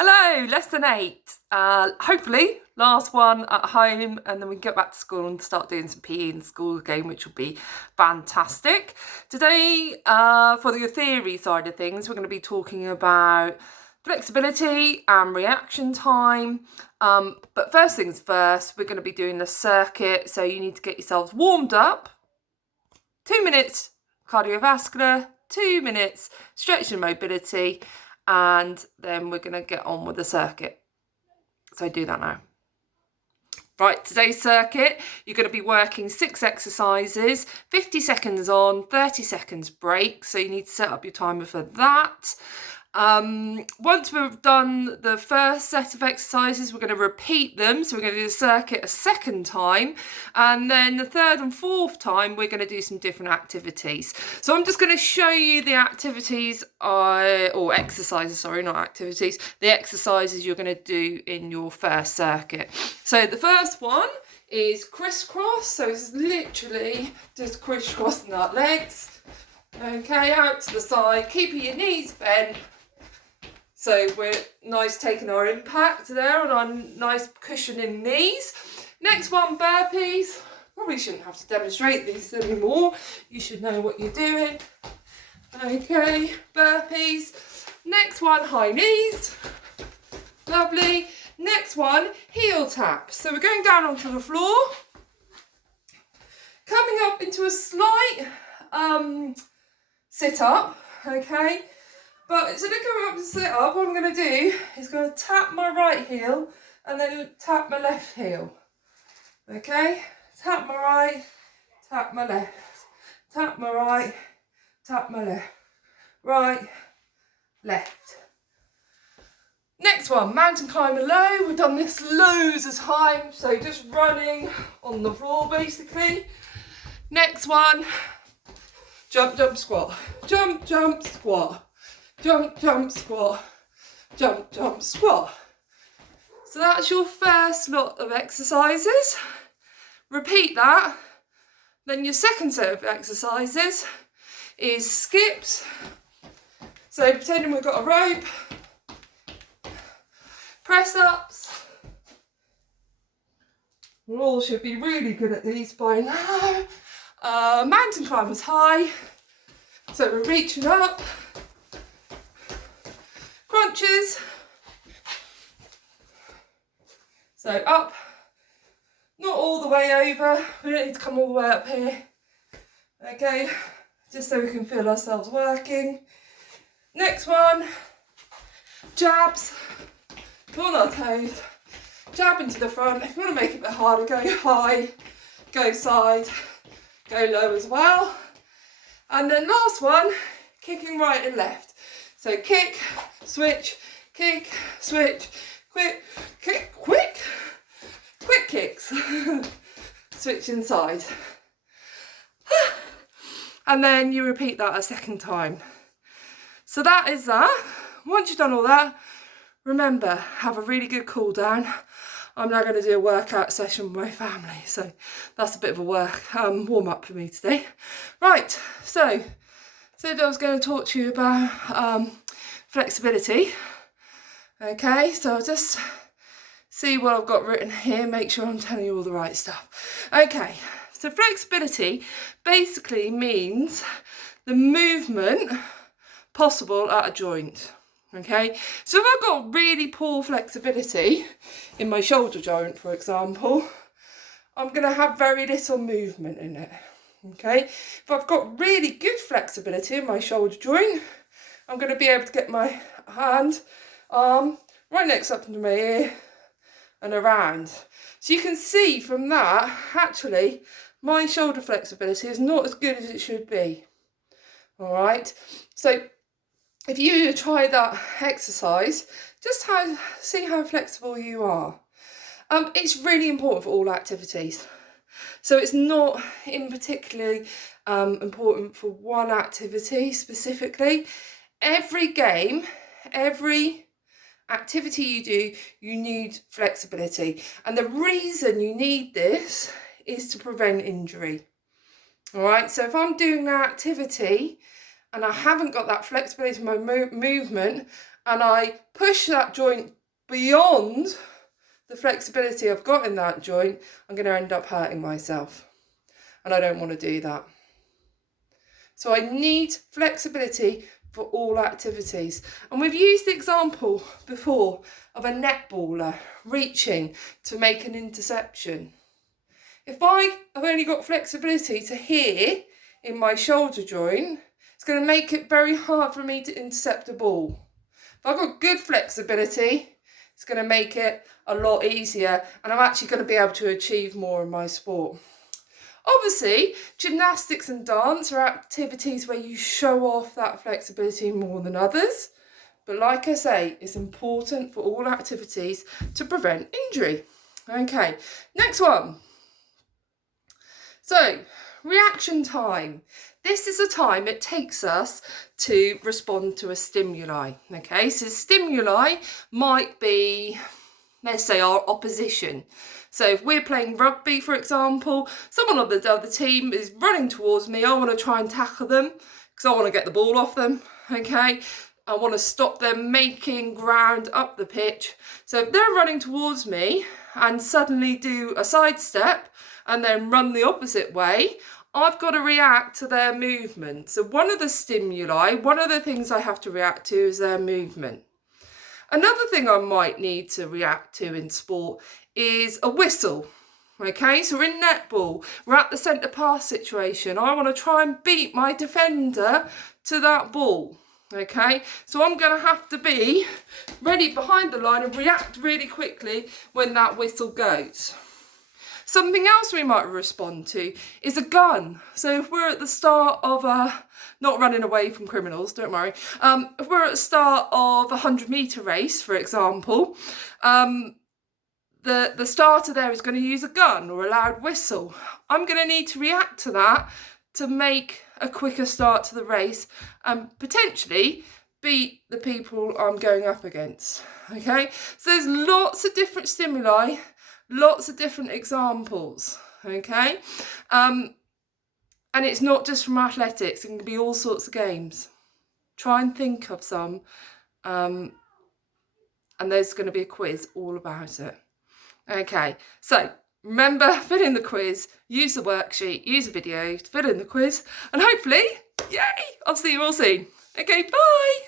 Hello, lesson 8. Hopefully, last one at home, and then we can get back to school and start doing some PE in school again, which will be fantastic. Today, for the theory side of things, we're going to be talking about flexibility and reaction time. But first things first, we're going to be doing the circuit, so you need to get yourselves warmed up. 2 minutes cardiovascular, 2 minutes stretch and mobility, and then we're going to get on with the circuit. So do that now. Right, today's circuit, you're going to be working 6 exercises, 50 seconds on, 30 seconds break. So you need to set up your timer for that. Once we've done the first set of exercises, we're going to repeat them. So we're going to do the circuit a second time. And then the third and fourth time, we're going to do some different activities. So I'm just going to show you the activities, or exercises, sorry, not activities, the exercises you're going to do in your first circuit. So the first one is crisscross. So it's literally just crisscrossing our legs. Okay, out to the side, keeping your knees bent. So we're nice taking our impact there on our nice cushioning knees. Next one, burpees. Probably shouldn't have to demonstrate these anymore. You should know what you're doing. Okay, burpees. Next one, high knees. Lovely. Next one, heel taps. So we're going down onto the floor. Coming up into a slight sit up, okay? But instead of coming up to sit up, what I'm going to do is going to tap my right heel and then tap my left heel. Okay? Tap my right, tap my left. Tap my right, tap my left. Right, left. Next one, mountain climber low. We've done this loads of times, so just running on the floor basically. Next one, jump, jump, squat. Jump, jump, squat. Jump, jump, squat. Jump, jump, squat. So that's your first lot of exercises. Repeat that. Then your second set of exercises is skips. So pretending we've got a rope. Press ups. We all should be really good at these by now. Mountain climbers high. So we're reaching up. Crunches. So up, not all the way over. We don't need to come all the way up here. Okay, just so we can feel ourselves working. Next one, jabs. On our toes. Jab into the front. If you want to make it a bit harder, go high, go side, go low as well. And then last one, kicking right and left. So kick, switch, quick kicks. Switch inside. And then you repeat that a second time. So that is that. Once you've done all that, remember, have a really good cool down. I'm now going to do a workout session with my family, so that's a bit of a warm up for me today. Right, so I was going to talk to you about flexibility. Okay, so I'll just see what I've got written here, make sure I'm telling you all the right stuff. Okay, so flexibility basically means the movement possible at a joint. Okay, so if I've got really poor flexibility in my shoulder joint, for example, I'm going to have very little movement in it. Okay, if I've got really good flexibility in my shoulder joint, I'm going to be able to get my hand, arm, right next up to my ear and around. So you can see from that, actually, my shoulder flexibility is not as good as it should be. All right, so if you try that exercise, just see how flexible you are. It's really important for all activities. So it's not in particularly important for one activity specifically. Every game, every activity you do, you need flexibility. And the reason you need this is to prevent injury. All right, so if I'm doing an activity and I haven't got that flexibility in my movement and I push that joint beyond the flexibility I've got in that joint, I'm going to end up hurting myself. And I don't want to do that. So I need flexibility for all activities. And we've used the example before of a netballer reaching to make an interception. If I have only got flexibility to here in my shoulder joint, it's going to make it very hard for me to intercept a ball. If I've got good flexibility, it's going to make it a lot easier, and I'm actually going to be able to achieve more in my sport. Obviously, gymnastics and dance are activities where you show off that flexibility more than others. But like I say, it's important for all activities to prevent injury. Okay, next one. So, reaction time. This is the time it takes us to respond to a stimuli. Okay, so stimuli might be, let's say, our opposition. So if we're playing rugby, for example, someone on the other team is running towards me, I want to try and tackle them because I want to get the ball off them, okay? I want to stop them making ground up the pitch. So if they're running towards me and suddenly do a sidestep and then run the opposite way, I've got to react to their movement. So one of the stimuli, one of the things I have to react to is their movement. Another thing I might need to react to in sport is a whistle. Okay, so in netball, we're at the centre pass situation. I want to try and beat my defender to that ball. Okay, so I'm going to have to be ready behind the line and react really quickly when that whistle goes. Something else we might respond to is a gun. So if we're at the start of not running away from criminals, don't worry. If we're at the start of a 100-metre race, for example, the starter there is going to use a gun or a loud whistle. I'm going to need to react to that to make a quicker start to the race and potentially beat the people I'm going up against. Okay, so there's lots of different stimuli, lots of different examples. Okay, and it's not just from athletics, it can be all sorts of games. Try and think of some, and there's going to be a quiz all about it. Okay, so remember, fill in the quiz, use the worksheet, use a video to fill in the quiz, and hopefully, yay, I'll see you all soon. Okay, bye.